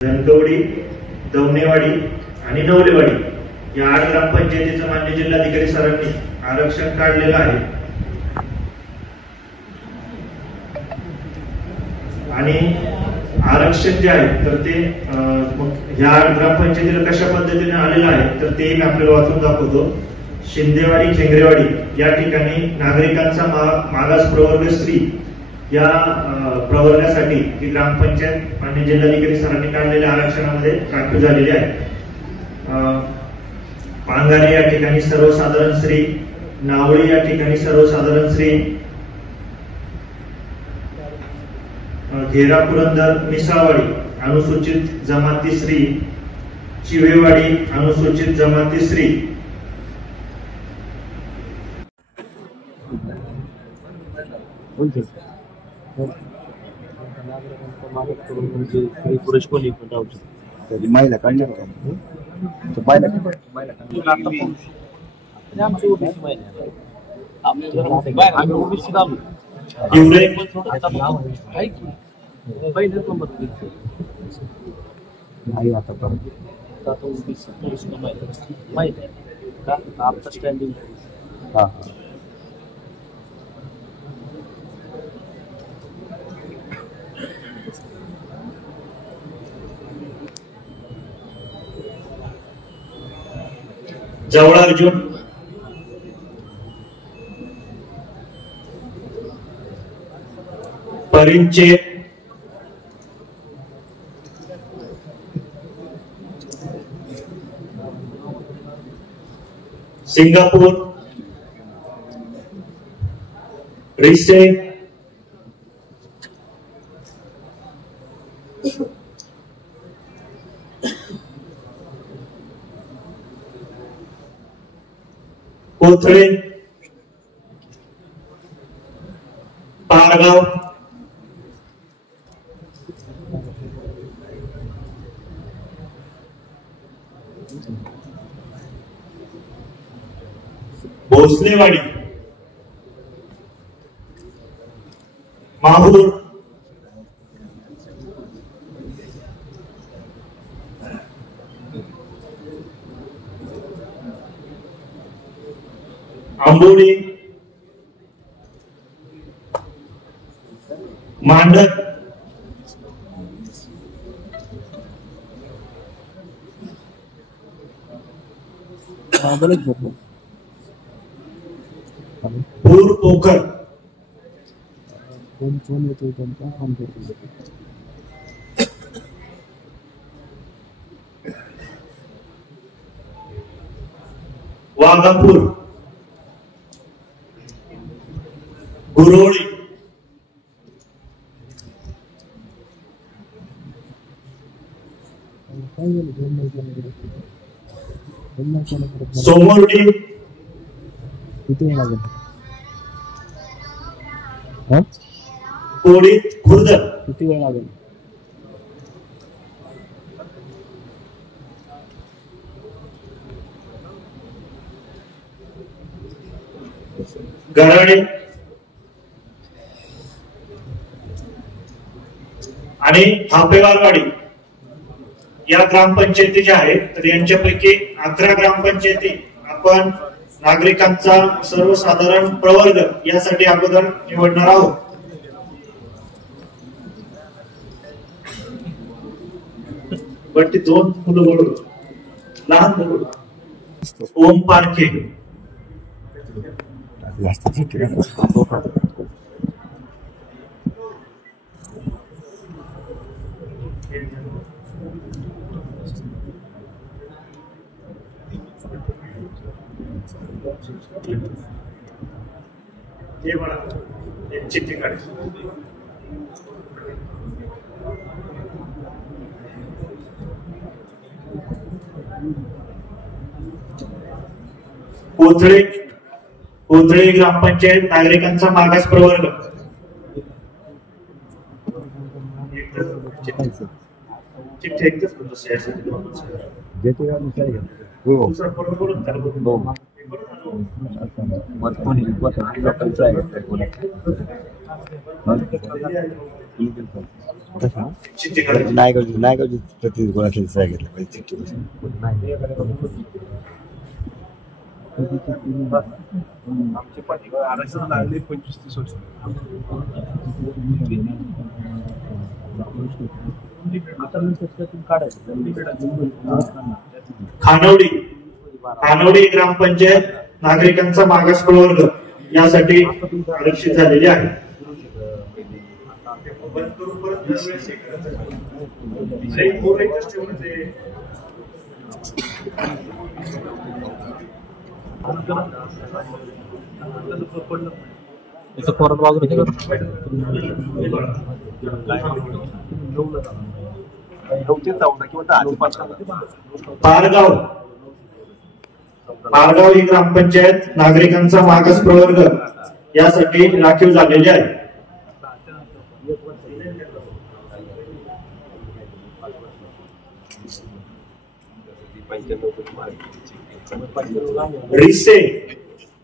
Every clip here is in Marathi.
धनकवडी, दवनेवाडी आणि नवलेवाडी या 8 ग्रामपंचायतीचं मान्य जिल्हाधिकारी सरांनी आरक्षण काढलेलं आहे आणि आरक्षण जे आहे तर ते ह्या 8 ग्रामपंचायतीला कशा पद्धतीने आलेलं आहे तर ते मी आपल्याला वाचून दाखवतो। शिंदेवाडी, खेंगरेवाडी या ठिकाणी नागरिकांचा मागास प्रवर्ग स्त्री या प्रवर्गासाठी ही ग्रामपंचायत मान्य जिल्हाधिकारी सरांनी काढलेल्या आरक्षणामध्ये राखीव झालेली आहे। पांगारे या ठिकाणी सर्वसाधारण स्त्री, नावळी या ठिकाणी सर्वसाधारण स्त्री, घेरा पुरंदर मिसाळवाडी अनुसूचित जमाती स्त्री, चिवेवाडी अनुसूचित जमाती स्त्री, पुरुष कोणी महिला काढल्या आता स्टँडिंग जवळ अर्जुन, परिंचे, सिंगापूर, रिसे, कोथळे, पारगाव, भोसलेवाडी, माहूर, आंबोली, मांडर, पूर पोखर, वाघापूर, गुरोळी, सोमवडी, कोळी खुर्द, किती वेळ लागेल? गराडे आणि थापेवारवाडी या ग्रामपंचायती ज्या आहेत तर यांच्यापैकी 11 ग्रामपंचायती आपण नागरिकांचा सर्वसाधारण प्रवर्ग यासाठी अगोदर निवडणार आहोत। पण ती 2 मुलं बोलू, लहान मुलं, ओम पारखे, हे बघा एक चिठ्ठी काढायची, कोथळे ग्रामपंचायत नागरिकांचा मागास प्रवर्ग, चिठ्ठी एकच चिठ्ठी नायगावची प्रतिनिधी कोणाची सह्या घेतल्या पाहिजे चिठ्ठी आमचे पाठीवर आरक्षण लागले 25-30 वर्ष. खानवडी ग्रामपंचायत नागरिकांचा मागास प्रवर्ग यासाठी आरक्षित झालेली आहे. पारगाव ही ग्रामपंचायत नागरिकांचा मागास प्रवर्ग यासाठी राखीव झालेली आहे.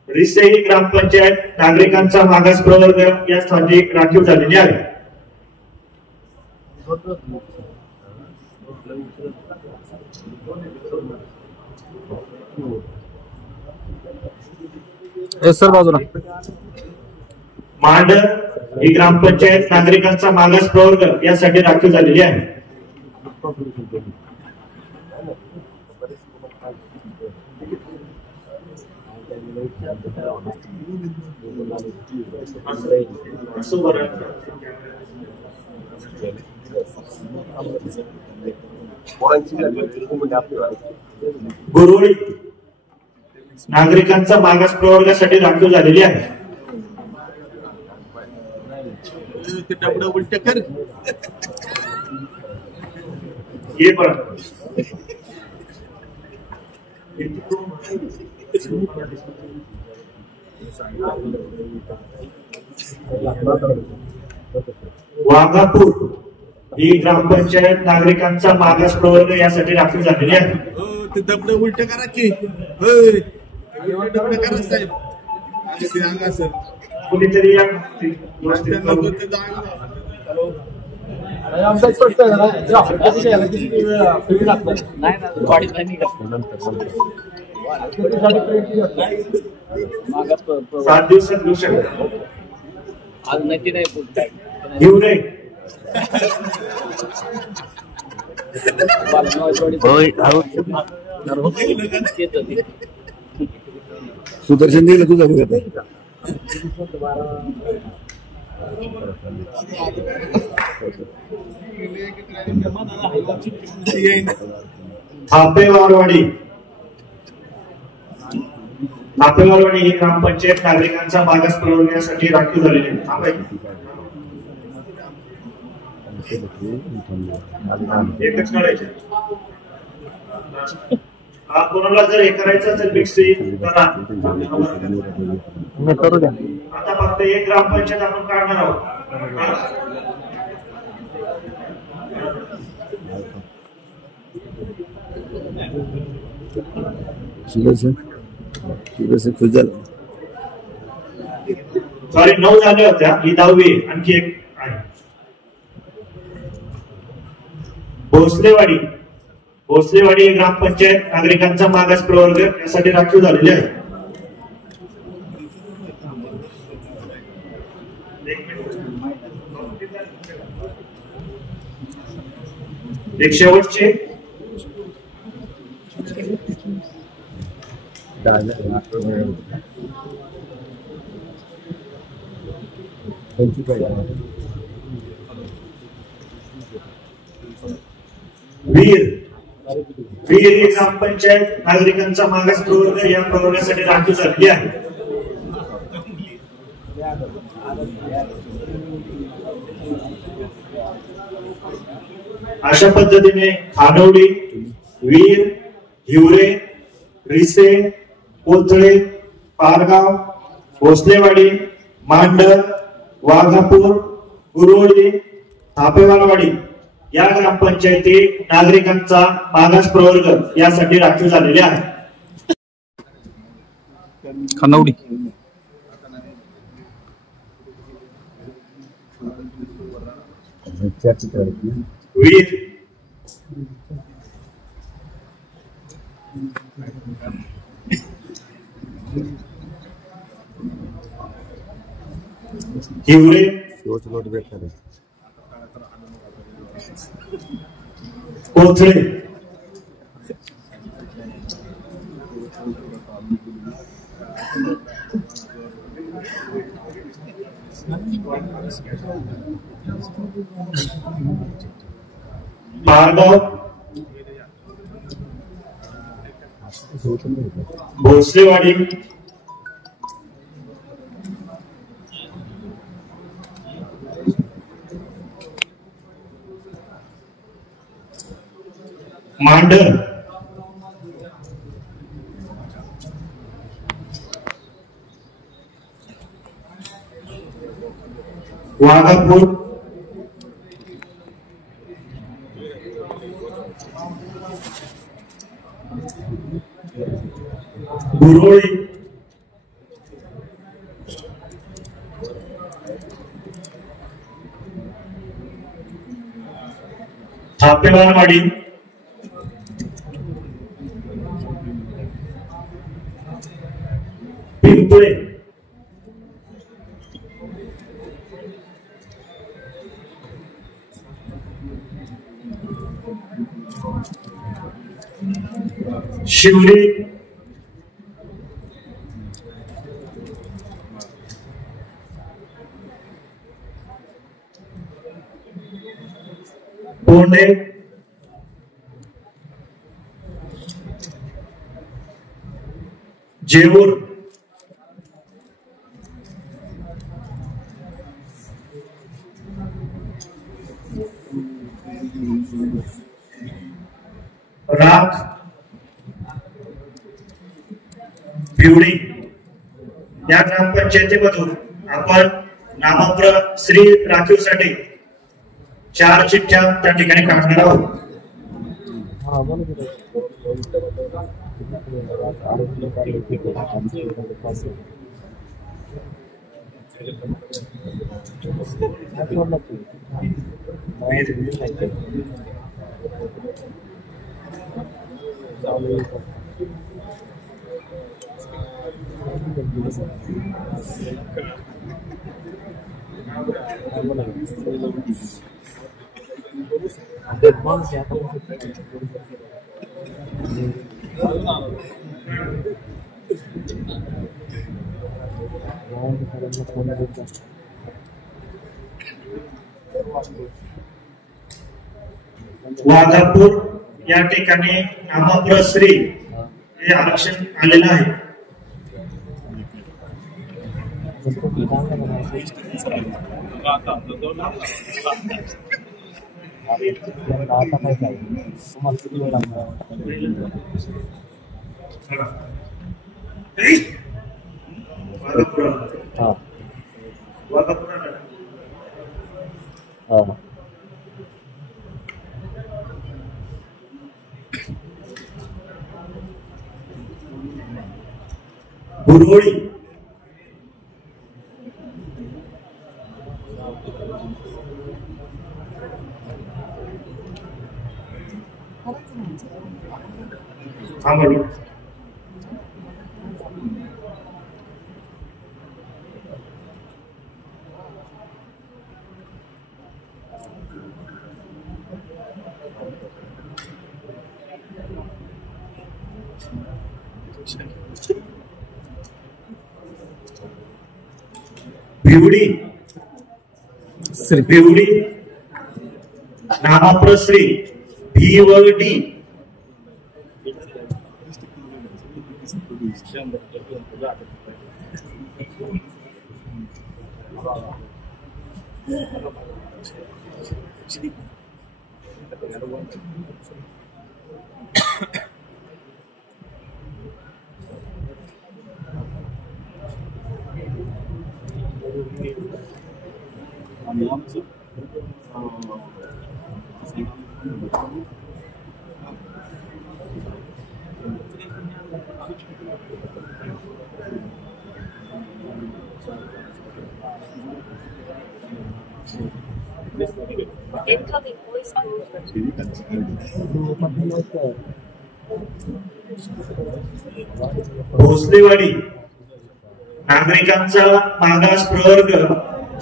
रिसे ही ग्रामपंचायत नागरिकांचा मागास प्रवर्ग यासाठी राखीव झालेली आहे. सर बाजूला मांडर ही ग्रामपंचायत नागरिकांचा मागास प्रवर्ग यासाठी राखीव झालेली आहे. गुरुवाडी नागरिकांचा मागास प्रवर्गासाठी राखीव झालेली आहे. हे पण वाघापूर ही ग्रामपंचायत नागरिकांचा मागास प्रवर्ग यासाठी राखीव झालेली आहे. उलट करा की साहेब कुणीतरी या सात दिवसात घेऊ शकतो. आज नाही घेऊ रे सुदर्शन दिलं तुझा बघत थापेवालवाडी ही ग्रामपंचायत नागरिकांचा मागास प्रवर्गासाठी राखीव झालेली आहे. एकच काढायचे. कोणाला जर हे करायचं असेल मिक्सी करा. आता फक्त एक ग्रामपंचायत आपण काढणार आहोत. सुदर्शन खुश झालं. सॉरी 9 झाल्या होत्या. ही 10वी आणखी एक आहे. भोसलेवाडी ही ग्रामपंचायत नागरिकांचा मागास प्रवर्ग यासाठी राखीव झालेली आहे. एक शेवटचे वीर ही ग्रामपंचायत नागरिकांचा मागास प्रवर्ग या प्रवर्गासाठी राखीव झालेली आहे. अशा पद्धतीने खानवडी, वीर, हिवरे, रिसे, कोथळे, पारगाव, भोसलेवाडी, मांडर, वाघापूर, गुरुवाडी, थापेवालवाडी या ग्रामपंचायती नागरिकांचा मागास प्रवर्ग यासाठी राखीव झालेले आहे. खानवडी चर्चित करायची. वीर हिवरे शेवटचं नोट भेट करायचं. कोथळे पारगाव भोसलेवाडी मांडर वाघापूर गुरोळी थापेवारवाडी पिंपळे शिवरी बोंडे जेऊर राख पिवळी या ग्रामपंचायतीमधून आपण नाममात्र श्री राखीवसाठी 4 चिठ्ठ्या त्या ठिकाणी काढणार आहोत. वाघापूर या ठिकाणी नाममात्र श्री हे आरक्षण आलेलं आहे. गुरोळी भिवडी भिवडी नाममात्र श्री भिवडी भोसलेवाडी नागरिकांचा मागास प्रवर्ग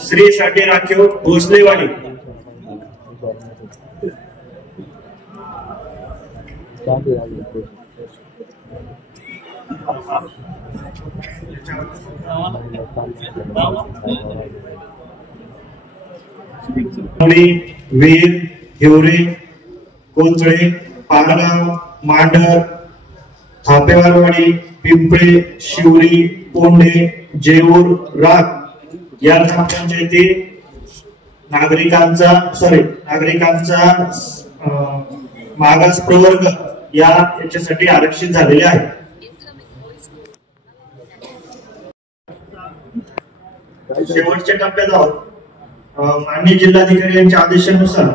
स्त्रीसाठी राखीव भोसलेवाडी. वीर, हिवरे, कोंचळे, पारगाव, मांडर, थापेवारवाडी, पिंपळे, शिवरी, पोंडे, जेऊर, राग या ग्रामपंचायती नागरिकांचा मागास प्रवर्ग याच्यासाठी आरक्षित झालेले आहे. शेवटच्या टप्प्यात आहोत. माननीय जिल्हाधिकारी यांच्या आदेशानुसार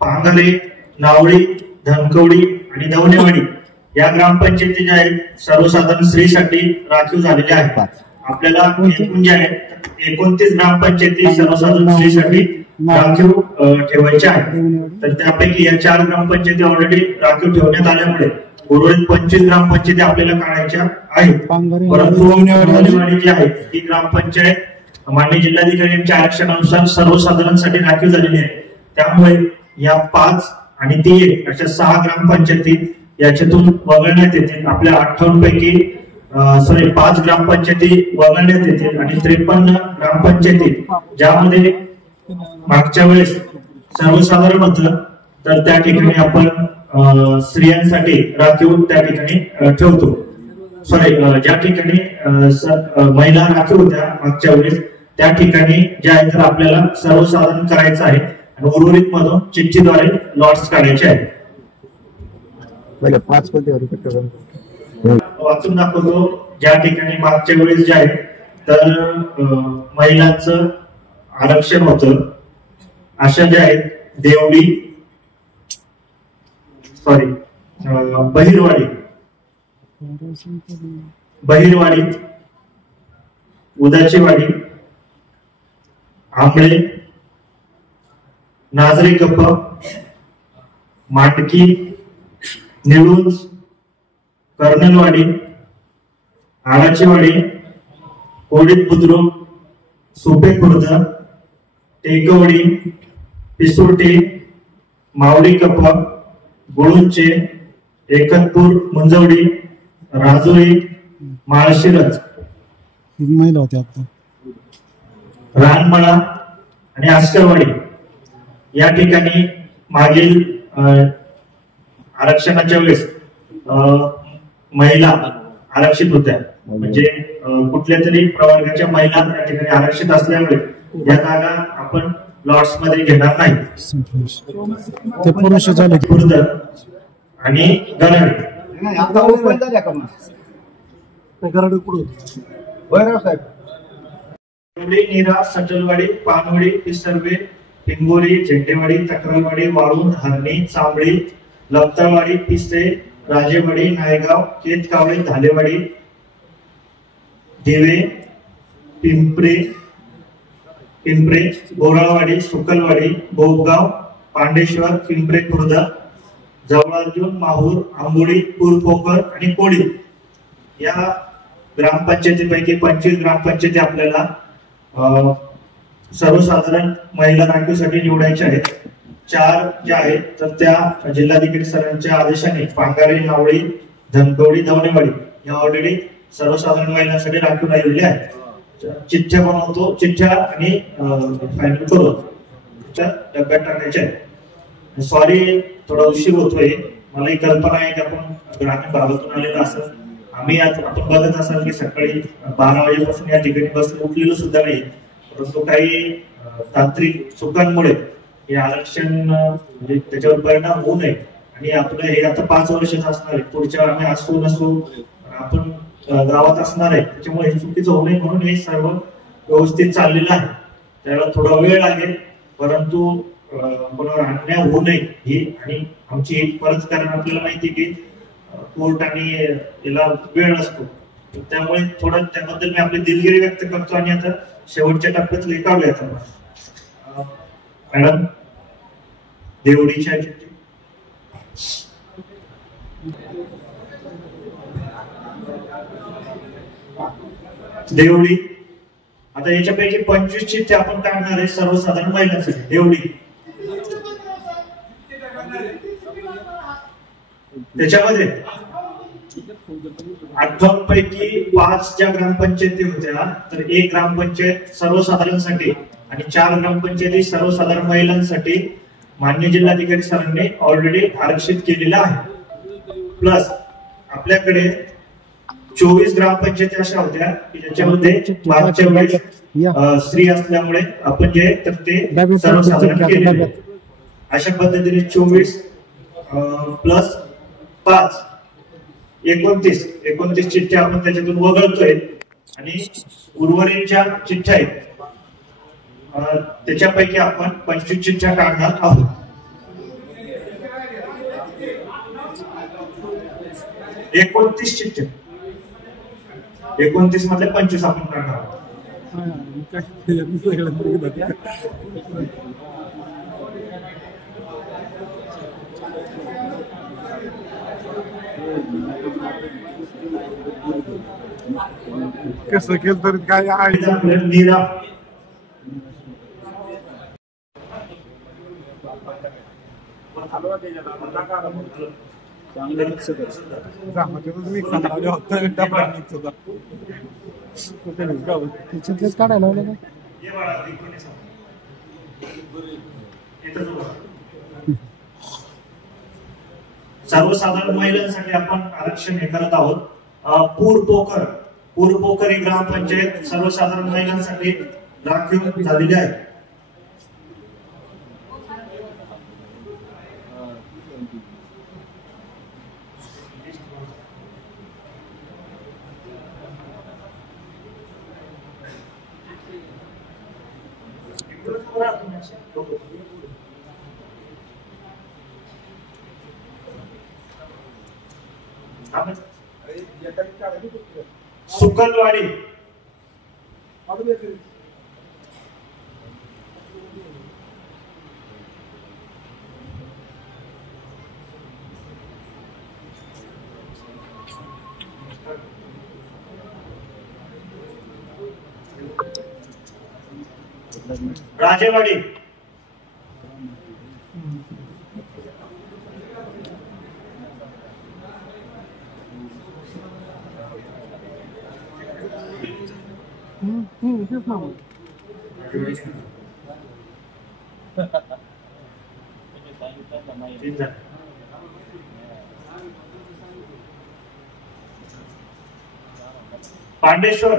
पांघरे, नावळी, धनकवडी आणि दवणेवाडी या ग्रामपंचायती ज्या आहेत सर्वसाधारण स्त्रीसाठी राखीव झालेल्या आहेत. आपल्याला एकूण जे आहेत 29 ग्रामपंचायती सर्वसाधारण स्त्रीसाठी राखीव ठेवायच्या आहेत. तर त्यापैकी या 4 ग्रामपंचायती ऑलरेडी राखीव ठेवण्यात आल्यामुळे उर्वरित 25 ग्रामपंचायती आपल्याला काढायच्या आहेत. परंतु दवणेवाडी जी आहे ही ग्रामपंचायत माननीय जिल्हाधिकारी यांच्या आरक्षणानुसार सर्वसाधारणसाठी राखीव झालेली आहे. त्यामुळे या 5 आणि ती 1 अशा 6 ग्रामपंचायती याच्यातून वगळण्यात येतील. आपल्या 58 पैकी 5 ग्रामपंचायती वगळण्यात येतील आणि 53 ग्रामपंचायती ज्यामध्ये मागच्या वेळेस सर्वसाधारण होतं तर त्या ठिकाणी आपण स्त्रियांसाठी राखीव त्या ठिकाणी ठेवतो. ज्या ठिकाणी महिला राखीव होत्या मागच्या वेळेस त्या ठिकाणी जे आहे तर आपल्याला सर्वसाधारण करायचं आहे आणि उर्वरित मधून चिठ्ठीद्वारे लॉट्स काढायचे आहेत. वाचून दाखवतो. ज्या ठिकाणी मागच्या वेळेस जे आहे तर महिलांचं आरक्षण होतं अशा ज्या आहेत देवडी बहिरवाडी, उदाचीवाडी, आंबळे, नाझरे कप्प, माटकी, निळुंज, कर्नलवाडी, आडाचीवाडी, कोडीत बुद्रुक, सोपे खुर्द, टेकवडी, पिसुर्टी, मावडी कप्प, गुळुंचे, एकतपूर, मुंजवडी, राजुरी, माळशिरस, महिला होत्या आता रानमळा आणि आस्करवाडी या ठिकाणी मागील आरक्षणाच्या वेळेस महिला आरक्षित होत्या. म्हणजे कुठल्या तरी प्रवर्गाच्या महिला त्या ठिकाणी आरक्षित असल्यामुळे या जागा आपण लॉट्स मध्ये घेणार नाही. ते पुरुष झाले खुर्द आणि गराडी नीरा, सटलवाडी, पानवडी, पिसर्वे, पिंगोरी, झेंडेवाडी, तक्रारवाडी, वाळूंज, हरणी, चांबळी, लपतावाडी, पिसे, राजेवाडी, नायगाव, केतकावळे, धालेवाडी, दिवे, पिंपरे, बोराळवाडी, सुकलवाडी, बोबगाव, पांडेश्वर, पिंपरे खुर्द, जवळार्जुन, माहूर, आंबोडी, पूरपोकर आणि कोळी या ग्रामपंचायतीपैकी 25 ग्रामपंचायती आपल्याला सर्वसाधारण महिला राखीवसाठी निवडायच्या आहेत. 4 ज्या आहेत तर त्या जिल्हाधिकारी सरांच्या आदेशाने पांघरे, नावळी, धनकवडी, दवणेवाडी या ऑलरेडी सर्वसाधारण महिलांसाठी राखीव राहिलेल्या आहेत. चिठ्ठ्या बनवतो, चिठ्ठ्या आणि फायनल करू त्या डब्यात टाकायच्या आहेत. सॉरी थोडा उशीर होतोय. मला ही कल्पना आहे की आपण ग्रामीण भागातून आलेलो असं आम्ही आपण बघत असाल की सकाळी 12 वाजेपासून या ठिकाणी बसून उठलेलं सुद्धा नाही. परंतु काही तांत्रिक चुकांमुळे हे आरक्षण म्हणजे त्याच्यावर परिणाम होऊ नये आणि आपलं हे आता 5 वर्षाचं असणार आहे. पुढच्या आम्ही असू नसू आपण गावात असणार आहे. त्याच्यामुळे हे चुकीचं होऊ नये म्हणून हे सर्व व्यवस्थित चाललेलं आहे. त्याला थोडा वेळ लागेल परंतु कोणावर अन्याय होऊ नये ही आणि आमची परत कारण आपल्याला माहिती की कोर्ट आणि याला वेळ असतो त्यामुळे थोडं त्याबद्दल मी आपली दिलगिरी व्यक्त करतो. आणि आता शेवटच्या टप्प्यात लेखावूया मॅडम देवडीच्या देवळी. आता याच्यापैकी 25 चिठ्ठे आपण काढणार आहे सर्वसाधारण महिलांसाठी. देवळी त्याच्यामध्ये 58 पैकी 5 ज्या ग्रामपंचायती होत्या तर 1 ग्रामपंचायत सर्वसाधारणसाठी आणि 4 ग्रामपंचायती सर्वसाधारण महिलांसाठी मान्य जिल्हाधिकारी सरांनी ऑलरेडी आरक्षित केलेला आहे. प्लस आपल्याकडे 24 ग्रामपंचायती अशा होत्या की ज्याच्यामध्ये मागच्या वेळेस स्त्री असल्यामुळे आपण जे तर ते सर्वसाधारण केलेले. अशा पद्धतीने 24 प्लस 5 29 चिठ्ठ्या आपण त्याच्यातून वगळतोय आणि उर्वरित ज्या चिठ्ठ्या आहेत त्याच्यापैकी आपण 25 चिठ्ठ्या काढणार आहोत. चिठ्ठ्या 29 मधले 25 आपण काढणार आहोत. कसं केलं तरी काय आहे. नीरा काढायला लावलं का? सर्वसाधारण महिलांसाठी आपण आरक्षण हे करत आहोत. पूरपोकर ही ग्रामपंचायत सर्वसाधारण महिलांसाठी राखीव झालेली आहे. सुकलवाडी राजेवाडी पांडेश्वर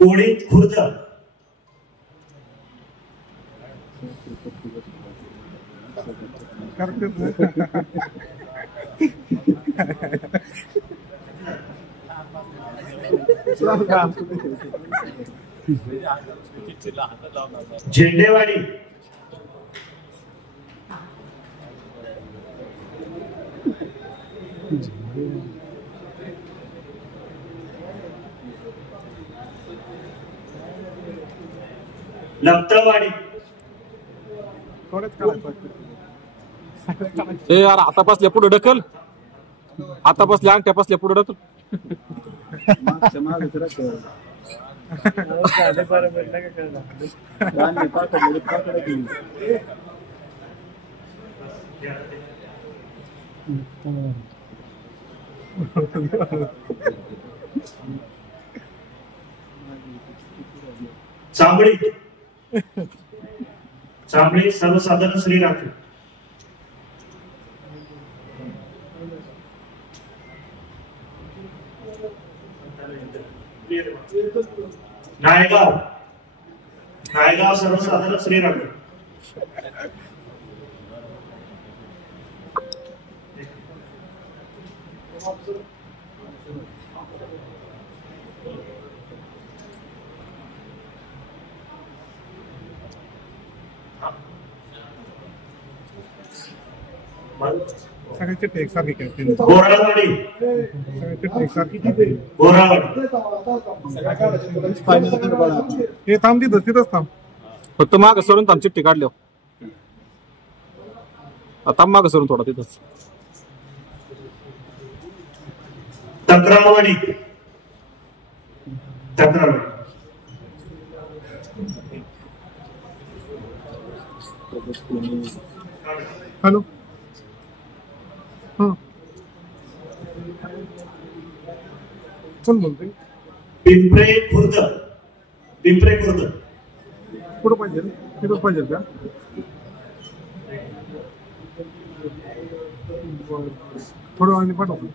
कोळी खुर्द झेंडेवाडी लपतळवाडी ए यार हातापासल्या पुढे ढकल, हातापासल्या अंगठ्यापासल्या पुढे ढकल. चांबळी सर्वसाधारण श्री राखीव. नायगाव सर्वसाधारण श्री राखीव. सगळ्याचे टेक सारखे कॅप्टन बोराळवाडी सगळ्याचे टेक सारखे बोराळवाडी हे थांब तिथंच थांब फक्त माग सरून थांब चिठ्ठी काढल्या आता माग सरून थोडा तिथंच तक्रारवाडी तक्रारवाडी हॅलो हां कोण बोलतोय पिंपरे खुर्द पिंपरे खुर्द कुठं पाहिजे तिथं पाहिजे का थोडं वेळाने पाठवतो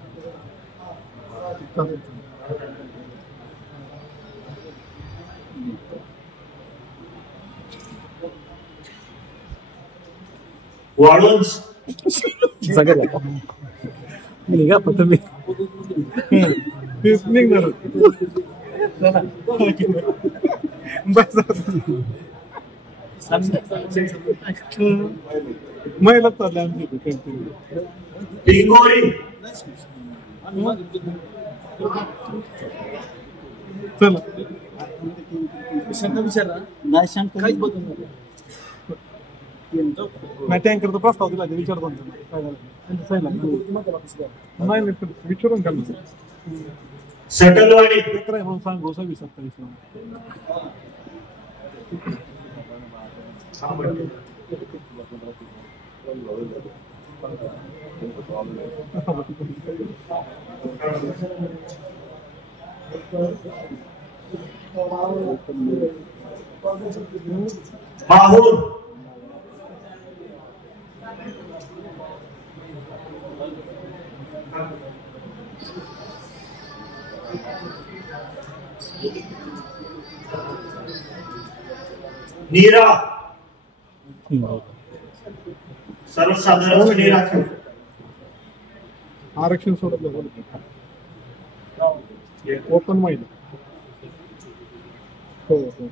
चालेल वाळूंज सगळ्या निघा पण तुम्ही तेच निघणार बस महिला चालले आमची पिंगोरी चला नाही टँकरचा प्रस्ताव दिला विचारतो नाही विचारून का सटलवाडी म्हणून सांगू 27-27 माहूर नीरा सर्वसाधारण राखीव आरक्षण सोडलं ओपन महिला हो हो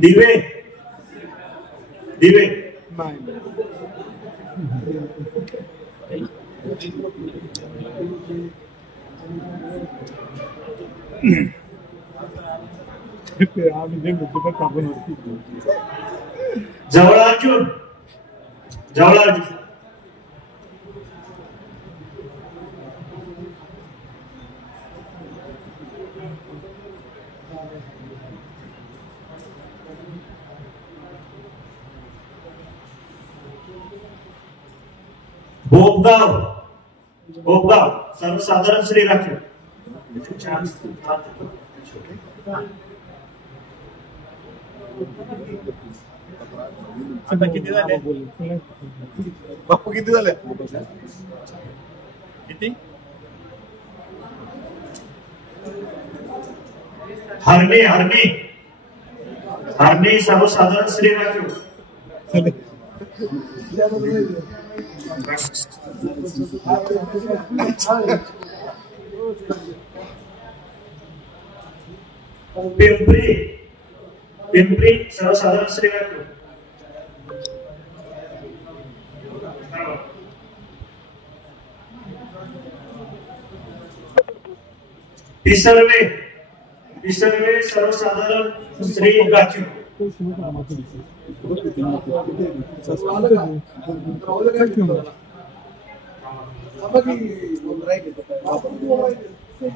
दिवे दिवे नाही आम्ही जे मुद्दे टाकून जवळ अर्जुन जवळ अर्जुन बोबगाव बोबगाव सर्वसाधारण श्री राखीव आता किती झाले बापू किती झाले किती हरणे हरणे हरणे सर्वसाधारण श्री राखीव पिंपरी पिंपरी सर्वसाधारण श्री राखीव पिसर्वे पिसर्वे सर्वसाधारण श्री राखीव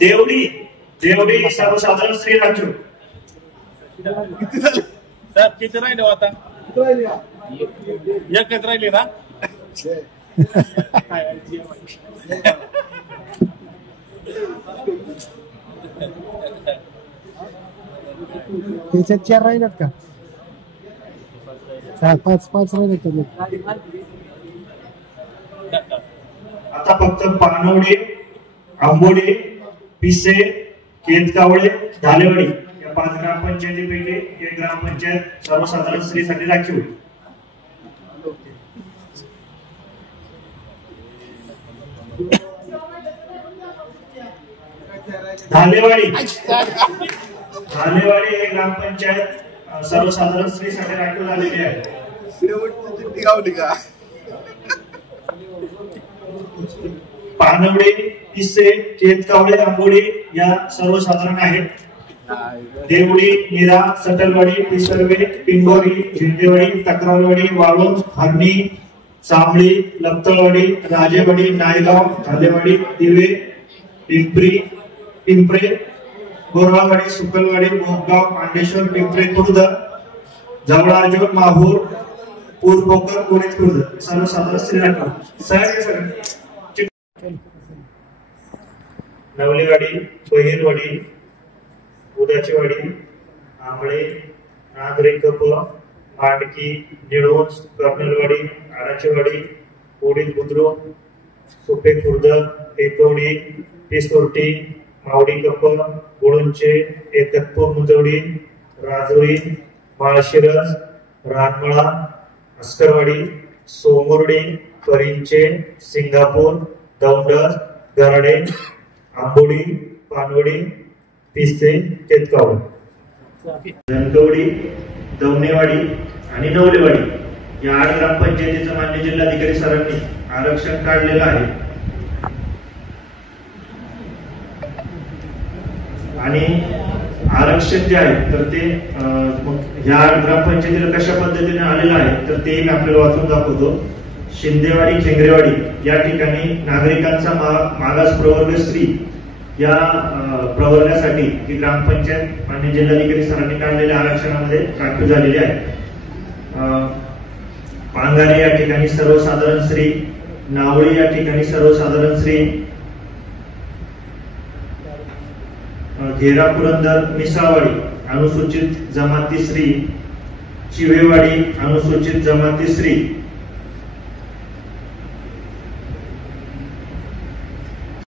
देवडी देवडी सर्वसाधारण श्री राखीव किती झाले सर किती राहिले आता एकच राहिले ना त्याच्यात 4 राहिल्यात का 5 राहिल्यात आता फक्त पानवडे आंबोडे पिसे केतकावळे धालेवाडी या 5 ग्रामपंचायतीपैकी एक ग्रामपंचायत सर्वसाधारण स्त्रीसाठी राखीव धालेवाडी धालेवाडी हे ग्रामपंचायत सर्वसाधारण स्त्रीसाठी राखीव झालेली आहे शेवटची चिठ्ठी गावली का पानवडे, पिसे, केतकावडे, आंबोडी या सर्वसाधारण आहेत. देवडी, नीरा, सटलवाडी, पिसरवे, पिंगोरी, झेंडेवाडी, तक्रारवाडी, वाळूंज, हरणी, चांबळी, लपतळवाडी, राजेवाडी, नायगाव, धालेवाडी, दिवे, पिंपरे, गोरवावाडी, सुकलवाडी, मोहगाव, पांडेश्वर, पिंपरे खुर्द, जवळ अर्जुन, माहूर, पूरपोकर, कोणीत खुर्द सर्वसाधारण श्रीराम. नवलेवाडी, बहिरवाडी, उदाचीवाडी, आंबळे, नांदरे, कप, मांडकी, निळोज, कर्नलवाडी, आडाचीवाडी, कोडीत बुद्रुक, सुपे खुर्द, टेकवडी, पिसोर्टी, मावडी कप, गुळुंचे, एकतपूर, मुजवडी, राजुरी, माळशिरस, रानमळा, अस्करवाडी, सोमुर्डी, परिंचे, सिंगापूर, दौंड, गराडे, आंबोडी, पानवडी, पिसे, केतकावडी, धनकवडी, दवनेवाडी आणि नवलेवाडी या 8 ग्रामपंचायतीचं मान्य जिल्हाधिकारी सरांनी आरक्षण काढलेलं आहे. आणि आरक्षण जे आहे तर ते ह्या ग्रामपंचायतीला कशा पद्धतीने आलेलं आहे तर ते मी आपल्याला वाचून दाखवतो. शिंदेवाडी, खेंगरेवाडी या ठिकाणी नागरिकांचा मागास प्रवर्ग स्त्री या प्रवर्गासाठी ही ग्रामपंचायत मान्य जिल्हाधिकारी सरांनी काढलेल्या आरक्षणामध्ये राखीव झालेली आहे. पांगारे या ठिकाणी सर्वसाधारण स्त्री, नावळी या ठिकाणी सर्वसाधारण स्त्री, घेरा पुरंदर, मिसाळवाडी अनुसूचित जमाती स्त्री, चिवेवाडी अनुसूचित जमाती स्त्री,